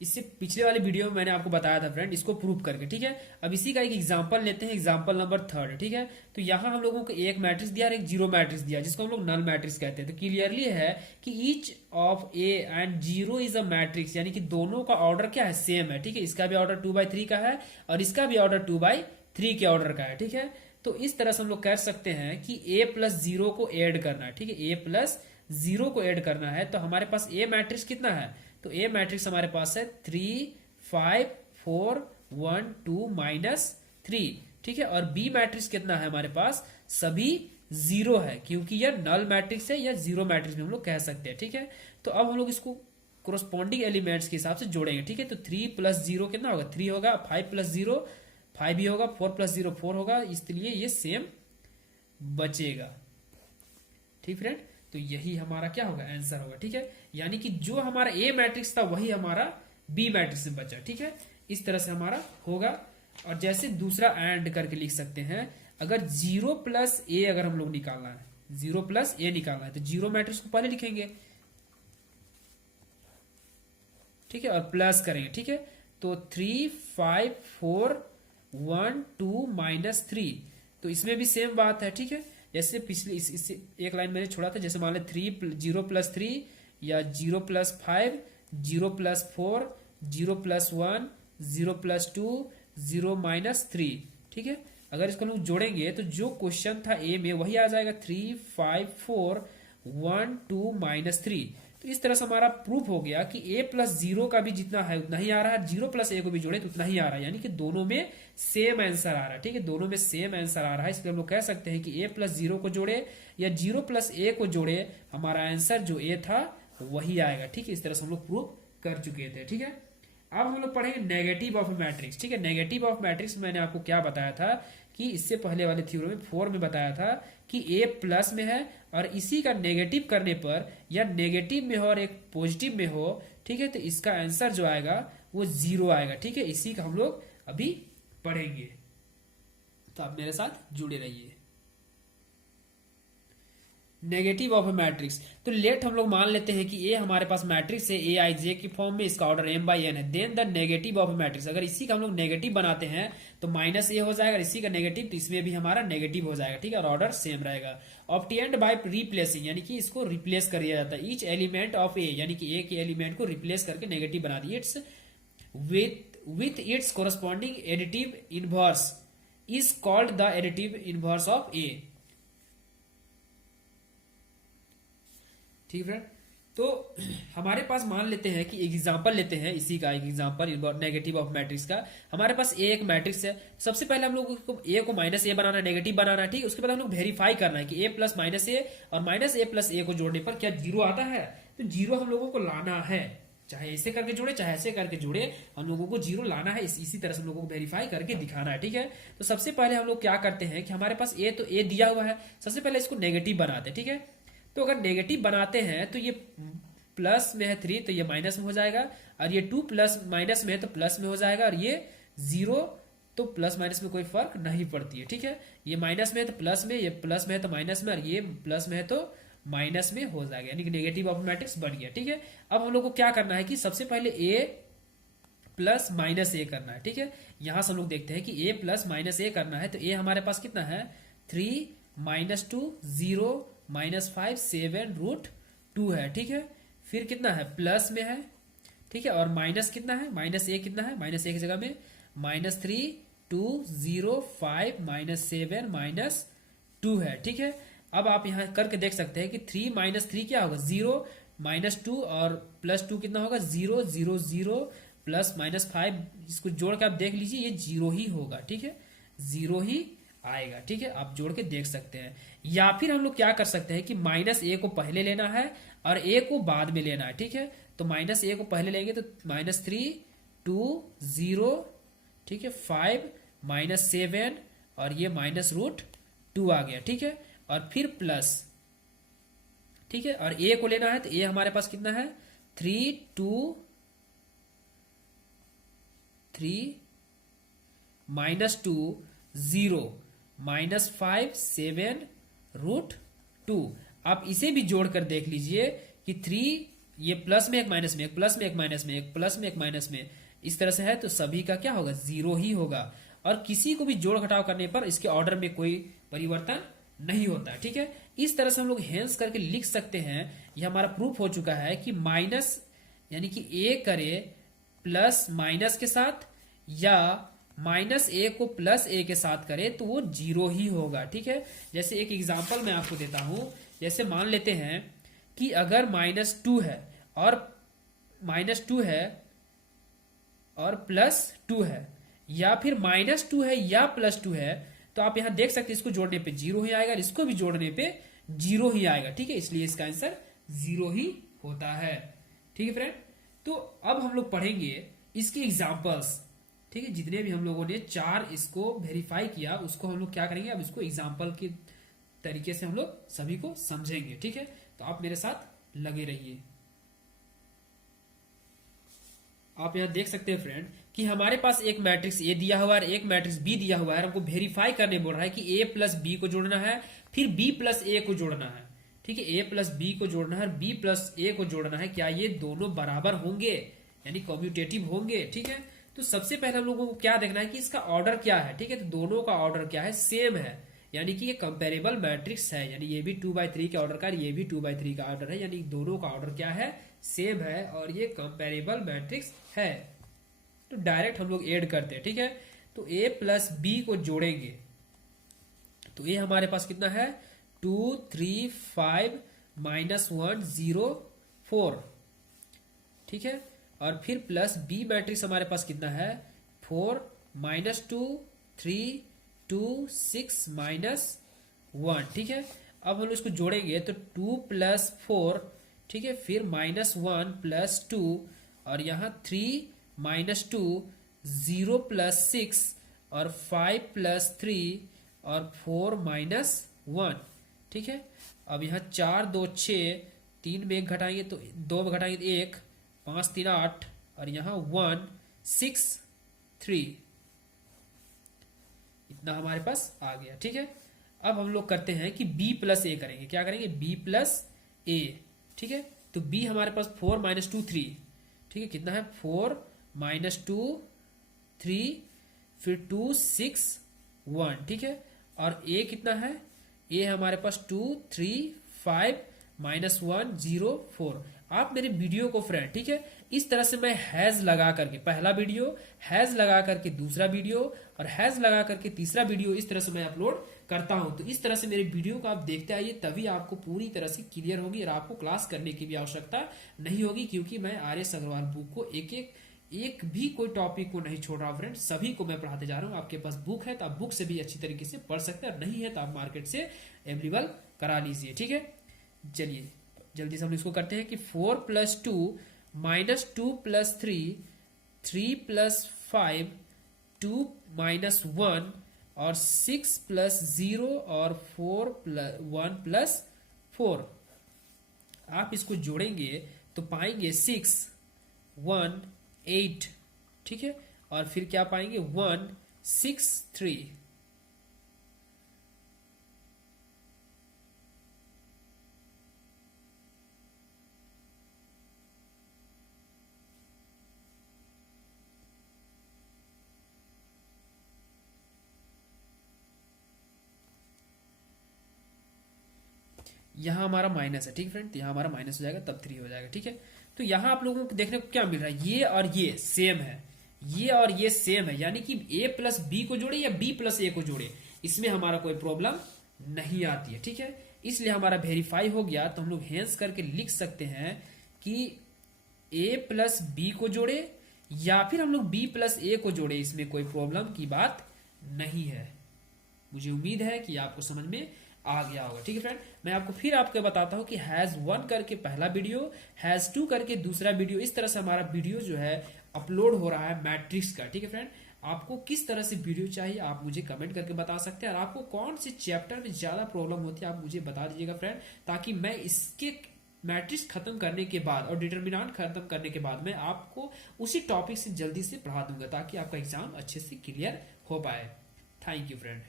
इससे पिछले वाले वीडियो में मैंने आपको बताया था फ्रेंड, इसको प्रूव करके, ठीक है। अब इसी का एक एग्जांपल लेते हैं, एग्जांपल नंबर 3, ठीक है। तो यहाँ हम लोगों को एक मैट्रिक्स दिया और एक जीरो मैट्रिक्स दिया, जिसको हम लोग नल मैट्रिक्स कहते हैं। तो क्लियरली है कि each of A and zero is a matrix, यानी कि दोनों का ऑर्डर क्या है, सेम है, ठीक है। इसका भी ऑर्डर 2/3 का है और इसका भी ऑर्डर 2/3 के ऑर्डर का है, ठीक है। तो इस तरह से हम लोग कह सकते हैं कि a+0 को ऐड करना है, ठीक है। a+0 को ऐड करना है, तो हमारे पास ए मैट्रिक्स कितना है, तो ए मैट्रिक्स हमारे पास है 3, 5, 4, 1, 2 -3, ठीक है। और बी मैट्रिक्स कितना है हमारे पास, सभी 0 है, क्योंकि यह नल मैट्रिक्स है या जीरो मैट्रिक्स भी हम लोग कह सकते हैं, ठीक है। तो अब हम लोग इसको कोरोस्पॉन्डिंग एलिमेंट्स के हिसाब से जोड़ेंगे, ठीक है। तो 3 + 0 कितना होगा, 3 होगा। 5 + 0 5 ही होगा। 4 + 0 4 होगा, इसलिए ये सेम बचेगा, ठीक फ्रेंड। तो यही हमारा क्या होगा, आंसर होगा, ठीक है। यानी कि जो हमारा ए मैट्रिक्स था वही हमारा बी मैट्रिक्स में बचा, ठीक है। इस तरह से हमारा होगा। और जैसे दूसरा एंड करके लिख सकते हैं, अगर 0 + a अगर हम लोग निकालना है, 0 + a निकालना है, तो जीरो मैट्रिक्स को पहले लिखेंगे, ठीक है, और प्लस करेंगे, ठीक है। तो 3, 5, 4, 1, 2 -3, तो इसमें भी सेम बात है, ठीक है। जैसे पिछले इस एक लाइन मैंने छोड़ा था, जैसे मान लें 0 + 3 या 0 + 5, 0 + 4, 0 + 1, 0 + 2, 0 -3, ठीक है। अगर इसको लोग जोड़ेंगे तो जो क्वेश्चन था ए में वही आ जाएगा, 3, 5, 4, 1, 2 -3। तो इस तरह से हमारा प्रूफ हो गया कि a+0 का भी जितना है उतना ही आ रहा है, 0 + a को भी जोड़े तो उतना ही आ रहा है, यानी कि दोनों में सेम आंसर आ रहा है, ठीक है। दोनों में सेम आंसर आ रहा है, इसलिए हम लोग कह सकते हैं कि a+0 को जोड़े या 0 + a को जोड़े, हमारा आंसर जो a था वही आएगा, ठीक है। इस तरह से हम लोग प्रूफ कर चुके थे, ठीक है। अब हम लोग पढ़ेंगे नेगेटिव ऑफ मैट्रिक्स, ठीक है। नेगेटिव ऑफ मैट्रिक्स मैंने आपको क्या बताया था कि इससे पहले वाले थ्योरम में 4 में बताया था कि a प्लस में है और इसी का नेगेटिव करने पर या नेगेटिव में हो और एक पॉजिटिव में हो, ठीक है, तो इसका आंसर जो आएगा वो 0 आएगा, ठीक है। इसी का हम लोग अभी पढ़ेंगे, तो आप मेरे साथ जुड़े रहिए। नेगेटिव ऑफ ए मैट्रिक्स, तो लेट हम लोग मान लेते हैं कि ए हमारे पास मैट्रिक्स है aij की फॉर्म में, इसका ऑर्डर m/n है। Then the negative of A matrix, अगर इसी का हम लोग नेगेटिव बनाते हैं तो -a हो जाएगा, इसी का नेगेटिव तो इसमें भी हमारा नेगेटिव हो जाएगा, ठीक है, और ऑर्डर सेम रहेगा। ऑब्टेन्ड बाय रिप्लेसिंग, यानी कि इसको रिप्लेस कर दिया जाता है। ईच एलिमेंट ऑफ ए, यानी कि ए के एलिमेंट को रिप्लेस करके नेगेटिव बना दिए। It's with its corresponding additive inverse is called the additive inverse of A, ठीक है। तो हमारे पास मान लेते हैं कि एग्जांपल लेते हैं, इसी का एक एग्जांपल नेगेटिव ऑफ मैट्रिक्स का। हमारे पास ए एक मैट्रिक्स है, सबसे पहले हम लोग को ए को -a बनाना, नेगेटिव बनाना, ठीक है। उसके बाद हम लोग वेरीफाई करना है कि a + -a और -a + a को जोड़ने पर क्या 0 आता है, तो 0 हम लोगों को लाना है, चाहे ऐसे करके जोड़े चाहे ऐसे करके जोड़े, हम लोगों को 0 लाना है। इसी तरह से हम लोगों को वेरीफाई करके दिखाना है, ठीक है। तो सबसे पहले हम लोग क्या करते हैं कि हमारे पास ए, तो ए दिया हुआ है, सबसे पहले इसको नेगेटिव बनाते हैं, ठीक है। तो अगर नेगेटिव बनाते हैं तो ये प्लस में है 3 तो ये माइनस में हो जाएगा, और ये 2 माइनस में है तो प्लस में हो जाएगा, और ये 0 तो प्लस माइनस में कोई फर्क नहीं पड़ती है, ठीक है। ये माइनस में है तो प्लस में, ये प्लस में है तो माइनस में, और ये प्लस में है तो माइनस में हो जाएगा, यानी कि नेगेटिव ऑफ मैट्रिक्स बन गया, ठीक है। अब हम लोग को क्या करना है कि सबसे पहले a + -a करना है, ठीक है। यहां से हम लोग देखते हैं कि a + -a करना है, तो a हमारे पास कितना है 3 -2 0 -5 7 √2 है, ठीक है। फिर कितना है प्लस में है, ठीक है, और माइनस कितना है, -a कितना है, -a की जगह में -3 2 0 5 -7 -2 है, ठीक है। अब आप यहां करके देख सकते हैं कि 3 - 3 क्या होगा 0 -2 और +2 कितना होगा 0 0 0 प्लस -5, इसको जोड़ के आप देख लीजिए ये 0 ही होगा, ठीक है, 0 ही आएगा, ठीक है। आप जोड़ के देख सकते हैं। या फिर हम लोग क्या कर सकते हैं कि -a को पहले लेना है और a को बाद में लेना है, ठीक है। तो -a को पहले लेंगे तो -3 2 0, ठीक है, 5 -7 और ये -√2 आ गया, ठीक है, और फिर प्लस, ठीक है, और a को लेना है तो a हमारे पास कितना है 3 2 3 -2 0 -5 7 √2। आप इसे भी जोड़कर देख लीजिए कि 3 ये प्लस में एक माइनस में एक प्लस में एक माइनस में एक प्लस में एक माइनस में इस तरह से है, तो सभी का क्या होगा, जीरो ही होगा। और किसी को भी जोड़ घटाव करने पर इसके ऑर्डर में कोई परिवर्तन नहीं होता है। ठीक है, इस तरह से हम लोग हेंस करके लिख सकते हैं। यह हमारा प्रूफ हो चुका है कि माइनस यानी कि ए करे प्लस माइनस के साथ, या माइनस ए को प्लस ए के साथ करे तो वो जीरो ही होगा। ठीक है, जैसे एक एग्जांपल मैं आपको देता हूं। जैसे मान लेते हैं कि अगर -2 है और -2 है और +2 है, या फिर -2 है या +2 है, तो आप यहां देख सकते हैं इसको जोड़ने पे जीरो ही आएगा और इसको भी जोड़ने पे जीरो ही आएगा। ठीक है, इसलिए इसका आंसर जीरो ही होता है। ठीक है फ्रेंड, तो अब हम लोग पढ़ेंगे इसके एग्जाम्पल्स। ठीक है, जितने भी हम लोगों ने 4 इसको वेरीफाई किया उसको हम लोग क्या करेंगे, अब इसको एग्जाम्पल के तरीके से हम लोग सभी को समझेंगे। ठीक है, तो आप मेरे साथ लगे रहिए। आप यहां देख सकते हैं फ्रेंड कि हमारे पास एक मैट्रिक्स ए दिया हुआ है, एक मैट्रिक्स बी दिया हुआ है। हमको वेरीफाई करने बोल रहा है कि ए प्लस बी को जोड़ना है, फिर बी प्लस ए को जोड़ना है। ठीक है, ए प्लस बी को जोड़ना है, बी प्लस ए को जोड़ना है। क्या ये दोनों बराबर होंगे, यानी कम्यूटेटिव होंगे। ठीक है, तो सबसे पहले हम लोगों को क्या देखना है कि इसका ऑर्डर क्या है। ठीक है, तो दोनों का ऑर्डर क्या है, सेम है, यानी कि ये कंपेरेबल मैट्रिक्स है। यानी ये भी 2/3 के ऑर्डर का, ये भी 2/3 का ऑर्डर है, यानी दोनों का ऑर्डर क्या है, सेम है और ये कंपेरेबल मैट्रिक्स है। तो डायरेक्ट हम लोग ऐड करते हैं। ठीक है, तो ए प्लस बी को जोड़ेंगे तो ये हमारे पास कितना है, 2 3 5 -1 0 4। ठीक है, और फिर प्लस बी मैट्रिक्स हमारे पास कितना है, 4 -2 3 2 6 -1। ठीक है, अब हम लोग इसको जोड़ेंगे तो 2 + 4, ठीक है, फिर -1 + 2 और यहाँ 3 -2 0 + 6 और 5 + 3 और 4 -1। ठीक है, अब यहाँ 4 2 6, 3 में 1 घटाएंगे तो 2 में घटाएंगे तो 1, 5 3 8 और यहाँ 1 6 3, इतना हमारे पास आ गया। ठीक है, अब हम लोग करते हैं कि b + a करेंगे। क्या करेंगे, b + a। ठीक है, तो b हमारे पास 4 -2 3। ठीक है, कितना है, 4 -2 3 फिर 2 6 1। ठीक है, और a कितना है, a हमारे पास 2 3 5 -1 0 4। आप मेरे वीडियो को फ्रेंड, ठीक है, इस तरह से मैं हैज लगा करके पहला वीडियो, हैज लगा करके दूसरा वीडियो और हैज लगा करके तीसरा वीडियो, इस तरह से मैं अपलोड करता हूं। तो इस तरह से मेरे वीडियो को आप देखते आइए, तभी आपको पूरी तरह से क्लियर होगी और आपको क्लास करने की भी आवश्यकता नहीं होगी, क्योंकि मैं RS अग्रवाल बुक को एक भी कोई टॉपिक को नहीं छोड़ रहा हूं फ्रेंड, सभी को मैं पढ़ाते जा रहा हूं। आपके पास बुक है तो आप बुक से भी अच्छी तरीके से पढ़ सकते हैं, और नहीं है तो आप मार्केट से अवेलेबल करा लीजिए। ठीक है, चलिए जल्दी से हम इसको करते हैं कि 4 + 2 -2 + 3 3 + 5 2 -1 और 6 + 0 और 4 + 1 + 4। आप इसको जोड़ेंगे तो पाएंगे 6 1 8। ठीक है, और फिर क्या पाएंगे, 1 6 3। यहाँ हमारा माइनस है। ठीक है फ्रेंड, तो यहाँ हमारा माइनस हो जाएगा तब 3 हो जाएगा। ठीक है, तो यहाँ आप लोगों को देखने को क्या मिल रहा है, ये और ये सेम है, ये और ये सेम है, यानी कि a + b को जोड़े या b + a को जोड़े, इसमें हमारा कोई प्रॉब्लम नहीं आती है। ठीक है, इसलिए हमारा वेरीफाई हो गया। तो हम लोग हेंस करके लिख सकते हैं कि a + b को जोड़े या फिर हम लोग b + a को जोड़े, इसमें कोई प्रॉब्लम की बात नहीं है। मुझे उम्मीद है कि आपको समझ में आ गया होगा। ठीक है फ्रेंड, मैं आपको बताता हूं कि हैज 1 करके पहला वीडियो, हैज 2 करके दूसरा वीडियो, इस तरह से हमारा वीडियो जो है अपलोड हो रहा है मैट्रिक्स का। ठीक है फ्रेंड, आपको किस तरह से वीडियो चाहिए आप मुझे कमेंट करके बता सकते हैं, और आपको कौन से चैप्टर में ज्यादा प्रॉब्लम होती है आप मुझे बता दीजिएगा फ्रेंड, ताकि मैं इसके मैट्रिक्स खत्म करने के बाद और डिटर्मिनेंट खत्म करने के बाद मैं आपको उसी टॉपिक से जल्दी से पढ़ा दूंगा, ताकि आपका एग्जाम अच्छे से क्लियर हो पाए। Thank you friend.